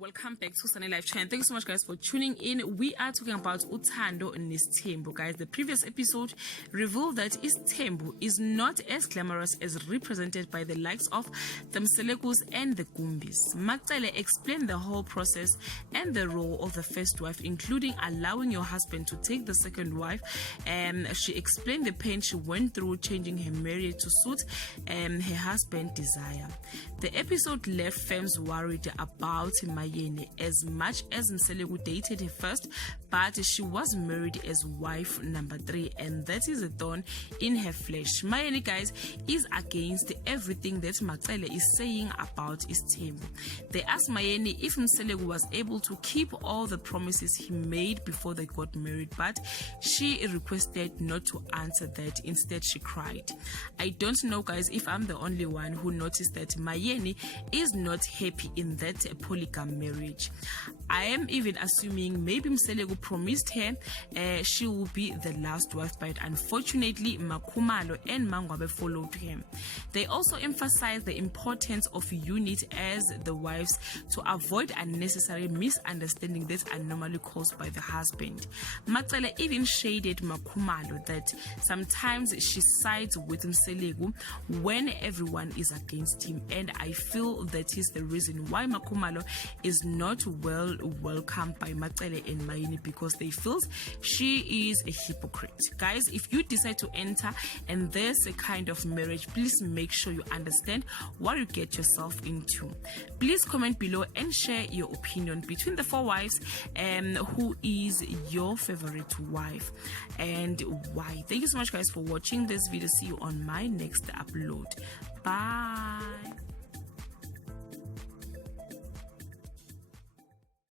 welcome back to Sunny Life Channel. Thank you so much, guys, for tuning in. We are talking about Uthando Nesithembu, guys. The previous episode revealed that Nesithembu is not as glamorous as represented by the likes of the Mselekus and the Gumbis. Maktele explained the whole process and the role of the first wife, including allowing your husband to take the second wife. She explained the pain she went through changing her marriage to suit her husband's desire. The episode left fans worried about Mayeni, as much as Mseleku dated her first, but she was married as wife number 3, and that is a thorn in her flesh. Mayeni, guys, is against everything that Maktele is saying about Nesithembu. They asked Mayeni if Mseleku was able to keep all the promises he made before they got married, but she requested not to answer that. Instead, she cried. I don't know, guys, if I'm the only one who noticed that Mayeni is not happy in that polygamy marriage. I am even assuming maybe Mseleku promised her she will be the last wife, but unfortunately Makhumalo and Mangwabe followed him. They also emphasized the importance of unit as the wives to avoid unnecessary misunderstanding that are normally caused by the husband. Maktele even shaded Makhumalo that sometimes she sides with Mseleku when everyone is against him, and I feel that is the reason why Makhumalo is not welcomed by Maktele and Mayeni, because they feel she is a hypocrite. Guys, if you decide to enter and there's a kind of marriage, please make sure you understand what you get yourself into. Please comment below and share your opinion between the 4 wives, and who is your favorite wife and why. Thank you so much, guys, for watching this video. See you on my next upload. Bye.